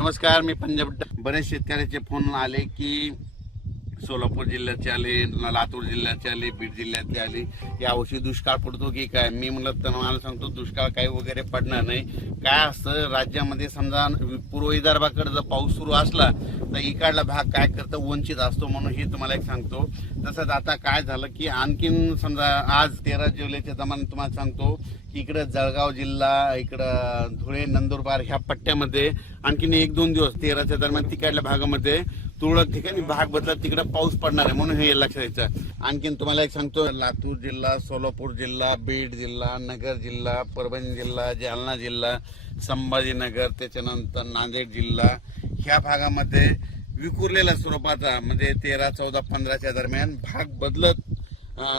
नमस्कार मी पंजाब बरेच शेतकऱ्याचे फोन आले की सोलापूर जिल्ह्याचे आले लातूर जिल्ह्याचे आले बीड जिल्ह्यातले आले. यावर्षी दुष्काळ पडतो की काय? मी म्हणलं तर मला सांगतो दुष्काळ काही वगैरे पडणार नाही. काय असतं राज्यामध्ये समजा पूर्व विदर्भाकडे जर पाऊस सुरू असला तर इकडला भाग काय करतं? वंचित असतो म्हणून हे तुम्हाला एक सांगतो. तसंच आता काय झालं की आणखीन समजा आज तेरा जुलैच्या दरम्यान तुम्हाला सांगतो की इकडं जळगाव जिल्हा इकडं धुळे नंदुरबार ह्या पट्ट्यामध्ये आणखीन एक दोन दिवस तेराच्या दरम्यान तिकडल्या भागामध्ये तुरळक ठिकाणी भाग बदलत तिकडं पाऊस पडणार आहे म्हणून हे लक्षात द्यायचं आणखीन तुम्हाला एक सांगतो लातूर जिल्हा सोलापूर जिल्हा बीड जिल्हा नगर जिल्हा परभणी जिल्हा जालना जिल्हा संभाजीनगर त्याच्यानंतर नांदेड जिल्हा ह्या भागामध्ये विखुरलेल्या स्वरूपाचा म्हणजे तेरा चौदा पंधराच्या दरम्यान भाग बदलत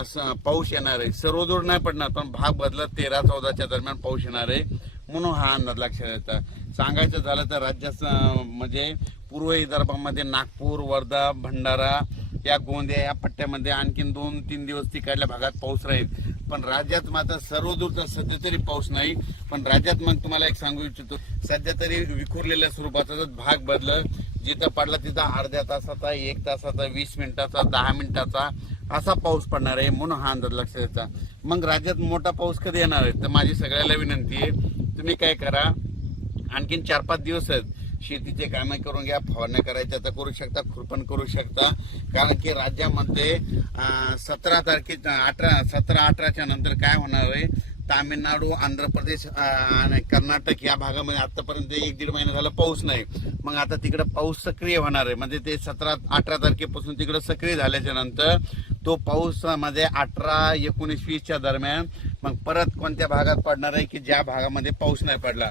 स- पाऊस येणार आहे. सर्वदूर नाही पडणार पण भाग बदलत तेरा चौदाच्या दरम्यान पाऊस येणार आहे म्हणून हा अंदाज लक्षात येता. सांगायचं झालं तर राज्यात म्हणजे पूर्व विदर्भामध्ये नागपूर वर्धा भंडारा या गोंदिया या पट्ट्यामध्ये आणखीन दोन तीन दिवस तिकडल्या भागात पाऊस राहील. पण राज्यात मात्र सर्वदूर तर सध्या तरी पाऊस नाही. पण राज्यात मग तुम्हाला एक सांगू इच्छितो सध्या तरी विखुरलेल्या स्वरूपाचा भाग बदलत जिथं पडला तिथं अर्ध्या तासाचा एक तासाचा वीस मिनिटाचा दहा मिनिटाचा असा पाऊस पडणार आहे म्हणून हा अंदाज लक्षात द्यायचा मग राज्यात मोठा पाऊस कधी येणार आहे? तर माझी सगळ्याला विनंती आहे तुम्ही काय करा आणखीन चार पाच दिवस आहेत. शेतीचे कामे करून घ्या फवारण्या करायच्या तर करू शकता खुरपण करू शकता. कारण की राज्यामध्ये सतरा तारखे अठरा सतरा अठराच्या नंतर काय होणार आहे? तामिळनाडू आंध्र प्रदेश आणि कर्नाटक या भागामध्ये आतापर्यंत एक दीड महिना झाला पाऊस नाही. मग आता तिकडे पाऊस सक्रिय होणार आहे. म्हणजे ते सतरा अठरा तारखेपासून तिकडे सक्रिय झाल्याच्यानंतर तो पाऊसमध्ये अठरा एकोणीस वीसच्या दरम्यान मग परत कोणत्या भागात पडणार आहे की ज्या भागामध्ये पाऊस नाही पडला.